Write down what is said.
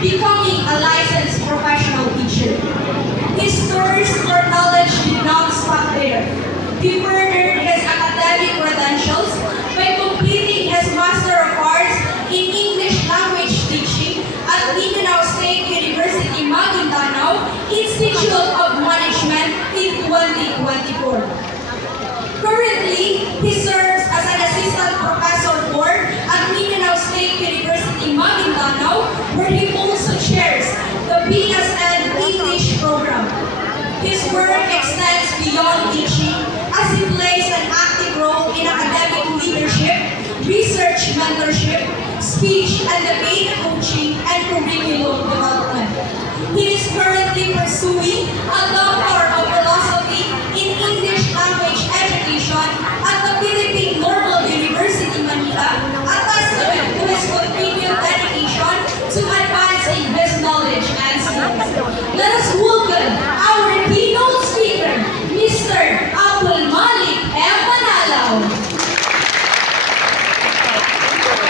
becoming a licensed professional teacher. His thirst for knowledge did not stop there. He furthered his academic credentials by completing his Master of Arts in English Language Teaching at Mindanao State University, Maguindanao Institute of Management in 2024. Currently, he serves as an assistant professor at Mindanao State University, Maguindanao, where he also chairs the BSN English program. His work extends beyond teaching as he plays an active role in academic leadership, research mentorship, speech and debate coaching, and curriculum development. He is currently pursuing a